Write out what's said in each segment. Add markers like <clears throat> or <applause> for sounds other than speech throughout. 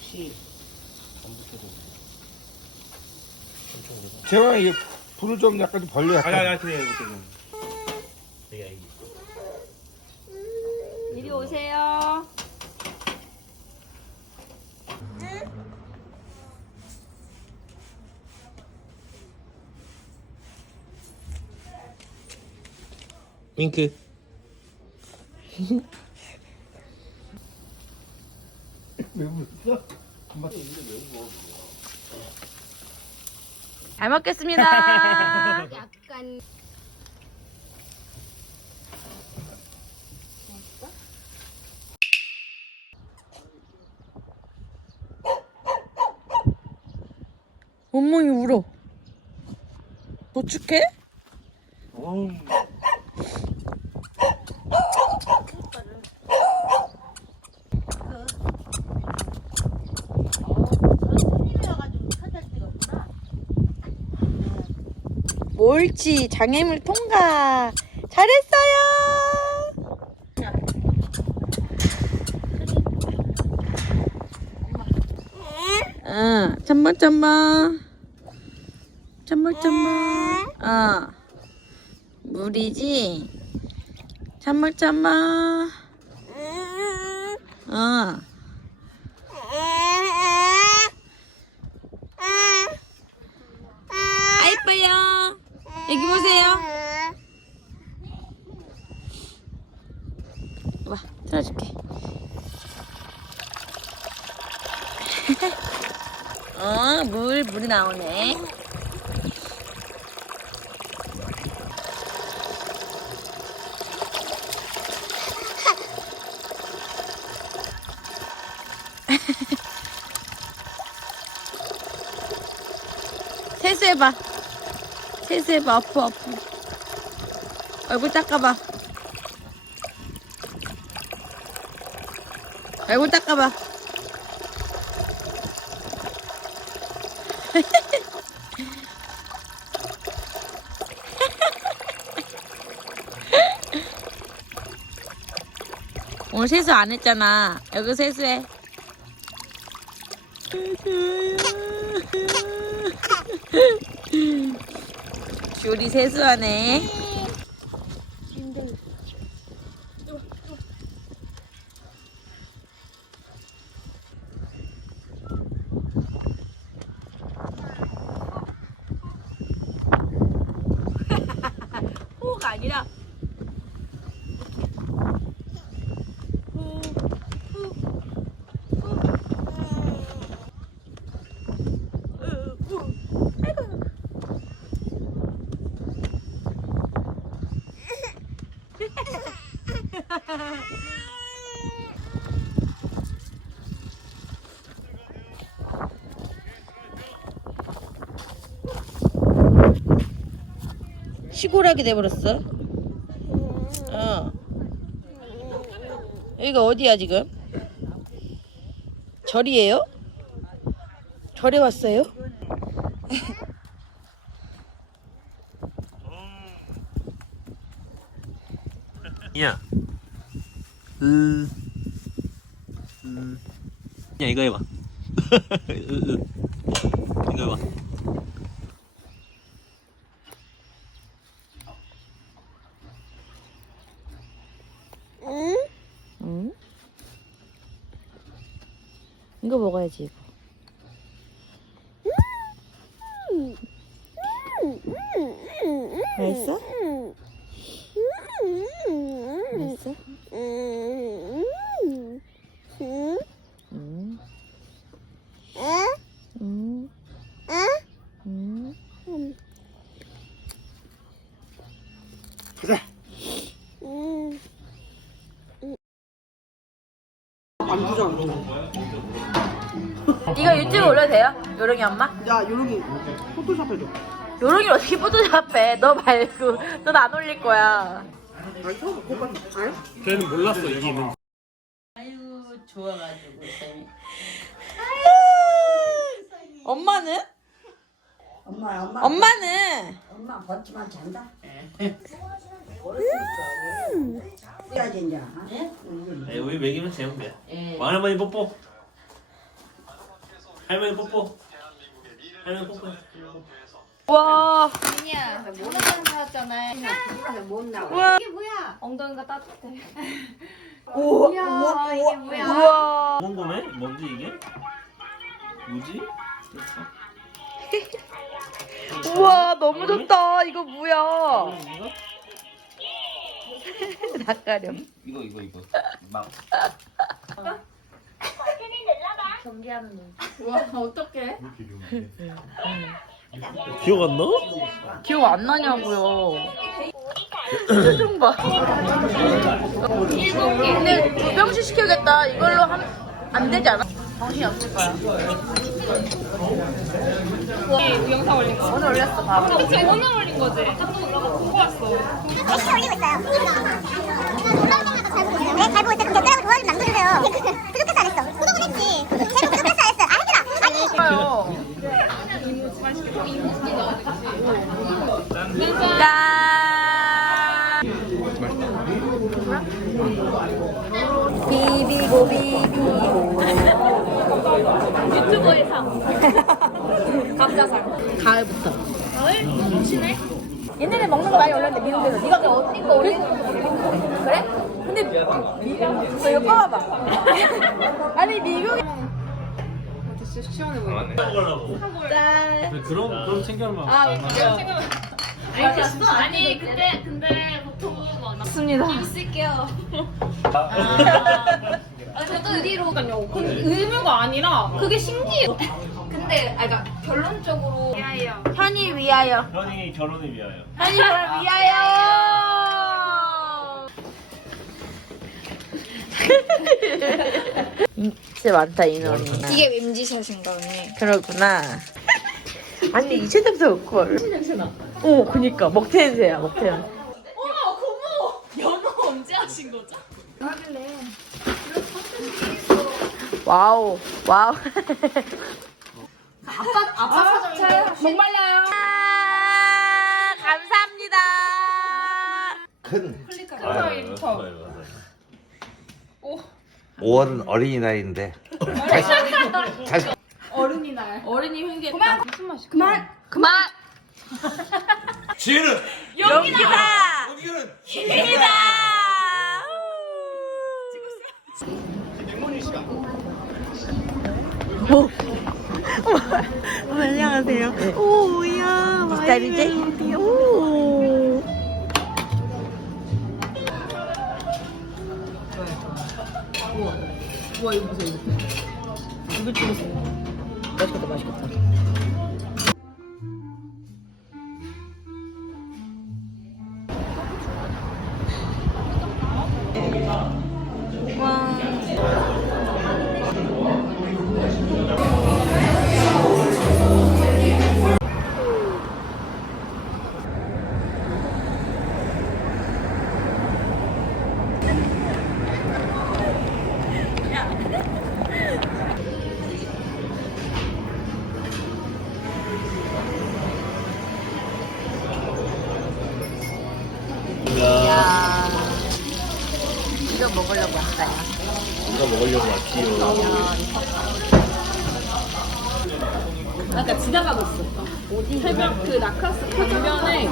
피안 붙여도 엄청 오래 재환아 이게 불을 좀 약간 좀 벌려 아니 약간. 아니 그래 이렇게 좀 이게 이리 오세요. 윙크 <laughs> 잘 먹겠습니다. 약간 온몸이 울어. 노축해? 옳지. 장애물 통과. 잘했어요. 응, 잠만 잠만. 잠만 잠만. 어. 물이지. 잠만 잠만. 어. 아 이뻐요. 여기 보세요. 와, 틀어줄게. <laughs> 어, 물, 물이 나오네. <laughs> 세수해봐. 세수해봐. 아프, 아프. 얼굴 닦아봐. 얼굴 닦아봐. <laughs> 오늘 세수 안 했잖아. 여기 세수해. 귤이 세수하네. <laughs> 아니라 시골하게 돼버렸어. 어. 여기가 어디야 지금? 절이에요? 절에 왔어요? 야 으, 으. 야 이거 해봐. <laughs> 이거 해봐 응? 이거 먹어야지 이거. 요런이 포토샵 해줘. 요롱이를 어떻게 포토샵해? 너 말고 넌 안 올릴 거야. 아니, 처음 못 봤어. 아니? 걔는 몰랐어 이게 있는 아유 좋아가지고 엄마는? 엄마 엄마 엄마는? 엄마 벗지만 잔다. 해야지 이제. 응? 에 우리 먹이면 재운 거야 왕할머니 뽀뽀 할머니 뽀뽀. 와. 아니야. 문어장 사왔잖아. 못 나와. 우와. 이게 뭐야? 엉덩이가 따뜻해. 우와. 이야, 이게 뭐야? 우와. 궁금해? 뭔지 이게? 뭐지? <laughs> 우와 너무 좋다. 이거 뭐야? 이거? <laughs> 닭가렴. 이거 이거 이거. 막. <laughs> 경계하는 눈. 와, 어떡해? 기억 안 나? 기억 안 나냐고요. <clears throat> 표정 봐. 근데 두 병씩 시켜야겠다. 이걸로 하면 안 되지 않아? 정신이 없을 거야. 영상 올린 거. 오늘 올렸어, 바로. 그치, 오늘 올린 거지. 보고 왔어. 올리고 있어요. 때마다 잘 보고 있어요. 네, 잘 보고 있어요. 댓글하고 좋아요 좀 남겨주세요 <laughs> 서 안 했어. 구독은 했지. 쟤는 구독해서 안 했어. 아, 했더라. 아니. 좋아요. 짠! 비비고 비비고 유튜버의 상. 가을부터 가을? 치네? 옛날에 먹는 거 많이 올렸는데 미국에서 네가 그 언니 거 올리는 거 그래? 근데 너 이거 꺼봐봐 <laughs> 아니 미국에 먹으려고. 짠 그럼 그럼 챙겨놓으면. 아, 웃겨. 알겠어? 아니, 근데, 근데 보통 막. 맞습니다 쓸게요. 아, 저도 의리로 가냐고. 근데 의무가 아니라 그게 신기해. 근데, 아, 그러니까 결론적으로. 미아예요. 현이 위하여 현이 결혼을 위하여. 현이 결혼 위하여 진짜 많다 인원이 이게 엠지샷인가, 언니? 그러구나 아니 이채 냄새 올걸 무슨 냄새나? 어 그니까 먹태 냄새야 먹태 냄새 우와, 고모! 연어 언제 하신 거죠? 와우 와우 아빠 사정이에요. 목말라요. 아, 감사합니다. 큰. 토요일부터. 5월은 어린이날인데. 자식 <laughs> 어른이 날. 어른이 흉계 그만! 무슨 맛이 그만! 그만. 지혜는 용기다. 여기는? 힘이다. 오. 어, 안녕하세요. 오야, 스타일이지? 오. 우와, 이거 보세요, 이거. 이거 찍었어. 맛있겠다, 맛있겠다. 이거 먹으려고 왔어요. 이거 먹으려고 왔지요. 아까 지나가고 있어. 새벽 그 라카스 강변에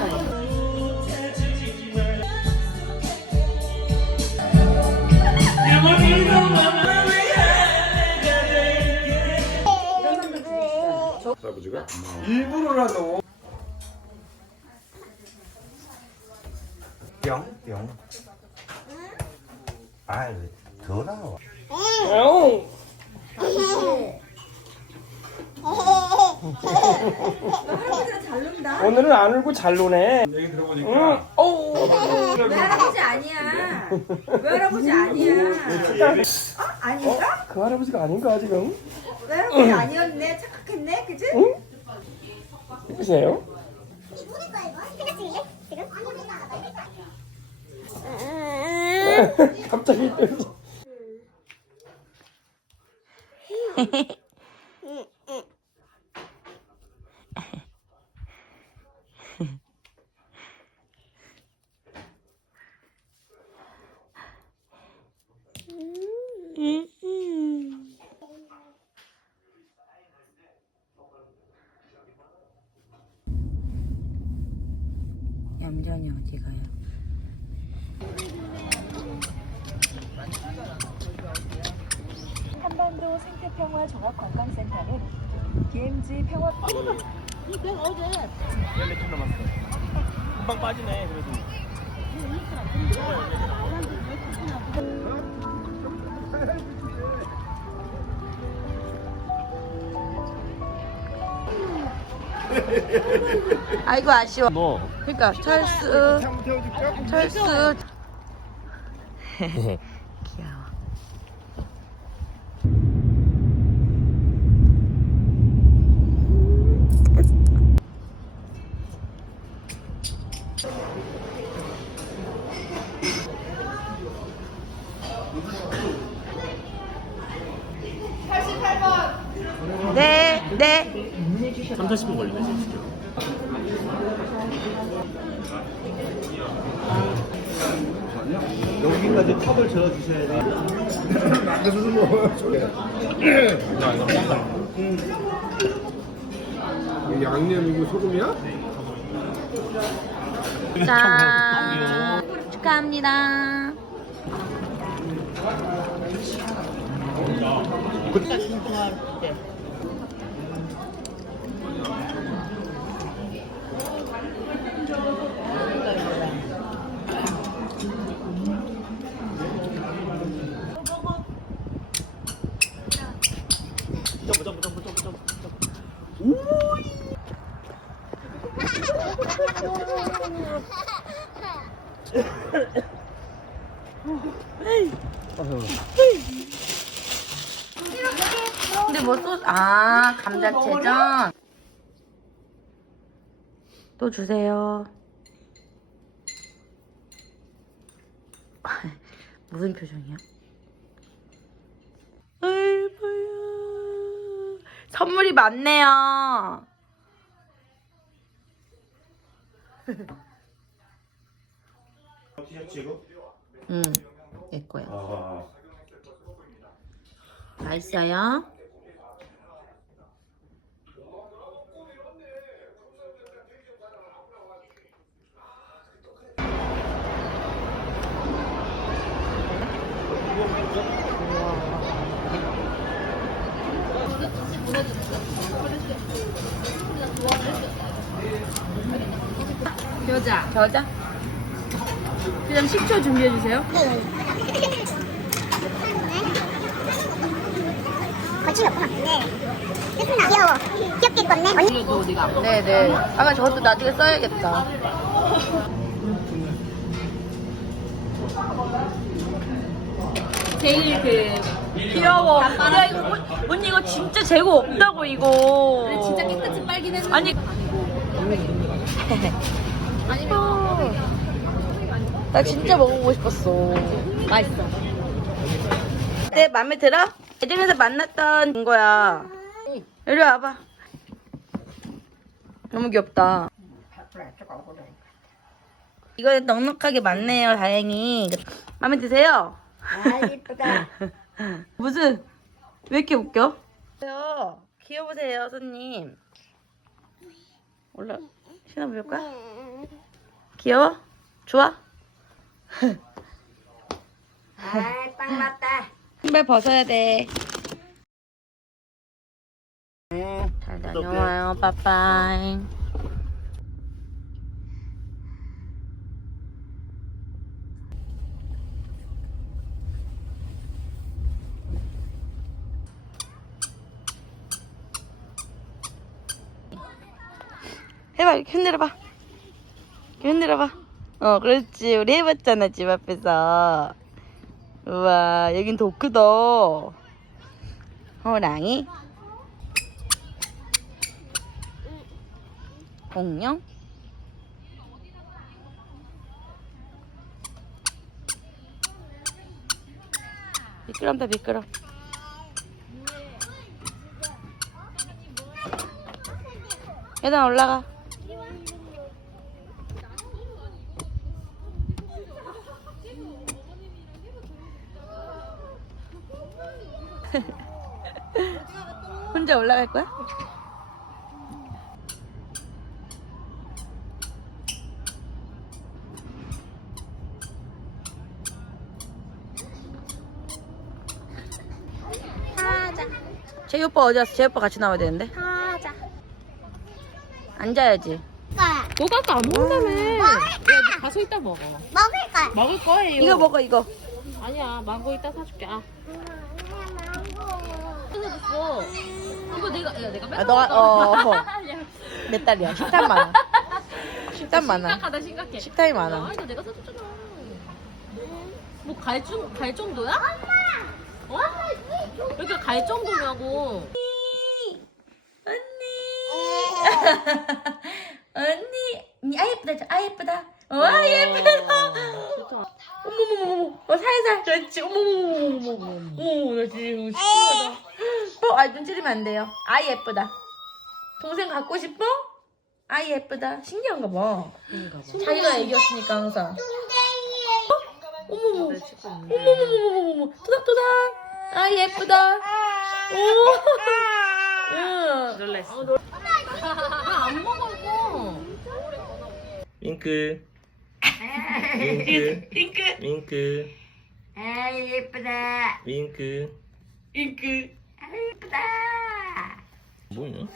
할아버지가 일부러라도 뿅뿅 아더 나와 오늘은 안 울고 잘 노네. 얘기 들어보니까 외할아버지 아니야. 외할아버지 아니야. 어? 아닌가? 그 할아버지가 아닌가 지금? 외할아버지 아니었네. 착각했네. 그지? 누굴 거야 이거? 생각중이래? 지금? 음. 갑자기 떨지. 얌전히 어디 가요? 한반도 생태평화 종합관광센터는 DMZ 평화 몇초 남았어. 금방 빠지네 그래도. 아이고 아쉬워. 너. 그러니까 철수. 철수. 귀여워. 네, 네. 3, 40분 걸리네 지금. 여기까지 탑을 저어 주셔야 돼. 양념이고 소금이야? 짠. 축하합니다. 점프 점프 점프 점프 점프. 근데 뭐 또, 아, 감자채전. 또 주세요. <laughs> 무슨 표정이야? 아이고야. 선물이 많네요. 티셔츠고? 응, 내 거야. 아. 맛있어요? 겨자. 겨자? 그냥 식초 준비해 주세요. 거침없구나. 네. 예쁘나? 귀여워. 귀엽게. 언니. 네네. 아마 저것도 나중에 써야겠다. 제일 그 귀여워. 야 이거 언- 언니 이거 진짜 재고 없다고 이거. 진짜 깨끗이 빨긴 했는데. 아니. 아니면. <laughs> 나 진짜 먹어보고 싶었어. 맛있어. 네 마음에 들어? 예전에서 만났던 거야. 이리 와봐. 너무 귀엽다. 이거 넉넉하게 많네요, 다행히. 마음에 드세요? 아 이쁘다. <laughs> 무슨, 왜 이렇게 웃겨? 귀여우세요, 손님. 올라, 신어볼까? 귀여워? 좋아? <laughs> 아빵 맞다. 신발 벗어야 돼. 잘 다녀와요, 빠빠 이. 해봐, 이렇게 흔들어봐. 이렇게 흔들어봐. 어, 그렇지. 우리 해봤잖아, 집 앞에서. 우와, 여긴 더 크다. 호랑이. 공룡. 미끄럼다, 미끄럼. 계단 올라가. 혼자 올라갈 거야? 제이 오빠 어디 갔어? 제이 오빠 같이 나와야 되는데. 가자. 앉아야지. 고가까 안 먹는다며. 야, 가서 이따 먹어. 먹을 거야. 먹을 거예요. 이거 먹어 이거. 아니야, 망고 이따 사줄게. 아. 뺏어줬어. 이거 내가, 야, 내가 아 뺏어. 너가 어. <laughs> 몇 달이야? 식탐 많아. 식탐 많아. 심각하다, 심각해. 식탐이 아, 많아. 이거 내가 사줬잖아. 뭐갈 정, 갈 정도야? 어? 그러니까 갈 정도냐고. 언니, <laughs> 아 예쁘다, 아 예쁘다. 와 예쁘다. 어머머머머, 어 살살, 그렇지. 어머머머머머, 어머, 나 지금 시원하다. 어, 아 눈 찌르면 안 돼요. 아 예쁘다. 동생 갖고 싶어? 아 예쁘다. 신기한가 봐. 자기가 애기였으니까 항상. 어? 어머머, 어머머머머머, 토닥토닥. 아 예쁘다. 오. 응. 놀랬어. 안 먹어, 이거. 윙크. 윙크. 윙크. 윙크. 아 예쁘다. 윙크. 잉크. 아 예쁘다. 뭐냐?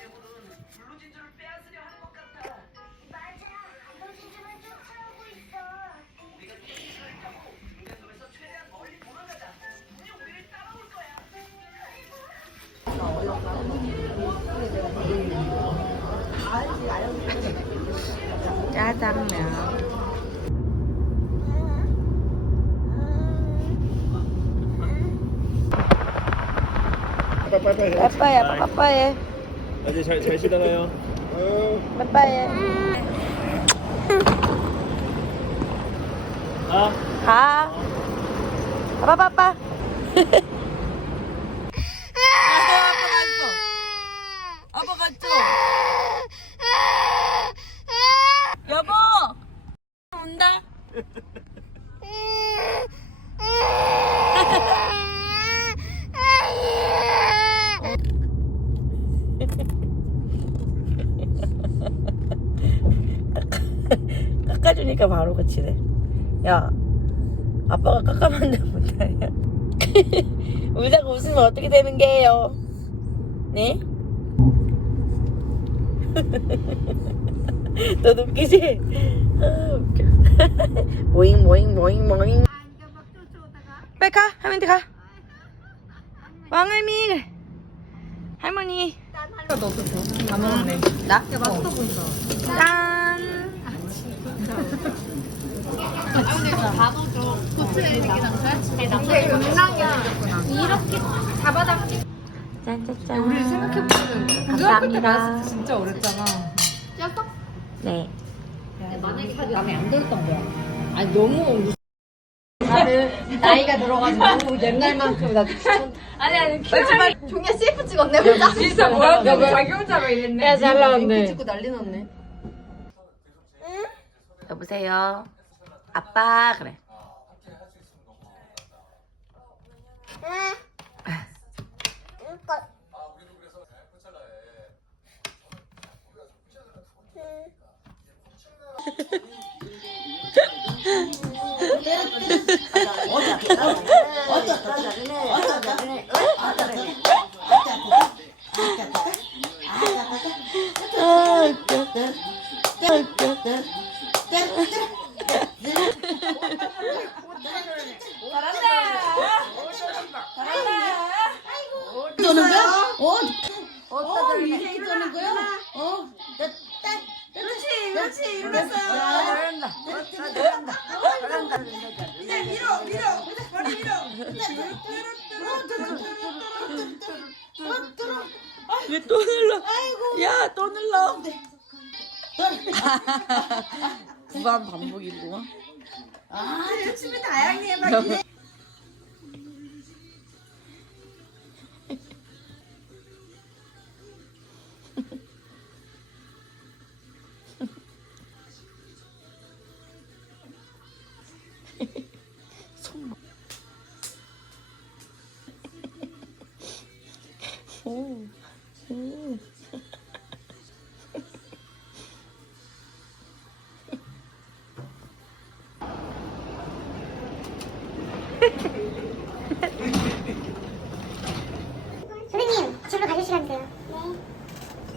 짜장면. 빠빠야, 빠빠해. 아직 잘, 잘 쉬다가요. 빠빠해. 아. 가. 빠빠, 빠빠. 아빠 갔어. 아빠 갔죠? 여보! 온다. 깎아주니까 바로 그치네. 야, 아빠가 깎아봤는데 못하냐? <laughs> 울다가 웃으면 어떻게 되는 게요? 네? <laughs> 너 웃기지? 아, 웃겨. <laughs> 모잉, 모잉, 모잉, 모잉. 빨리 가, 할머니 가. 왕할미. 할머니. 너도 줘. 다 먹었네. 나? 야, 맛있어 보인다. 짠. 이렇게 잡아당기. 짠짠짠. 우리 생각해보면 감사합니다. 진짜 어렵잖아. 네. 만약에 마음에 안 들었던 거야. 아니 너무 다들 나이가 들어가지고 옛날만큼 나도. <laughs> 아니, 아니, 정말 종이에 CF 찍었네, 혼자. 진짜 뭐야? 자기 혼자가 이랬네. 야, 잘 나왔네. 찍고 난리 났네. 여보세요. 아빠 그래. <laughs> 무한 반복이구만. 아, 열심히 다양히 해봐. 손.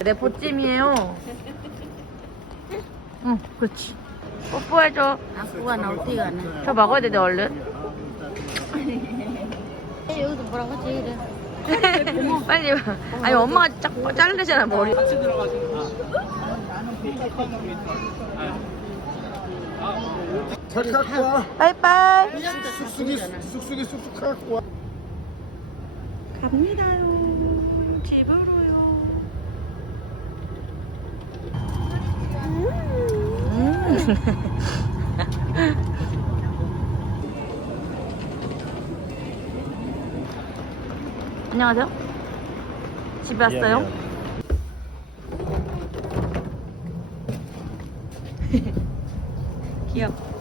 내 보찜이에요. 응, 그렇지. 뽀뽀해줘. 아구가 나 어떻게 가네. 저 먹어야 돼, 얼른. 여기도 뭐라고 하지? 이래. <laughs> 빨리 와. 아니, 엄마가 자꾸 자르잖아, 머리. 잘 갖고 와. 빠이빠이. 쑥쑥이 쑥쑥이 쑥쑥 갖고 와. 갑니다요. 집으로요. 안녕하세요. 집에 왔어요. <laughs> 귀여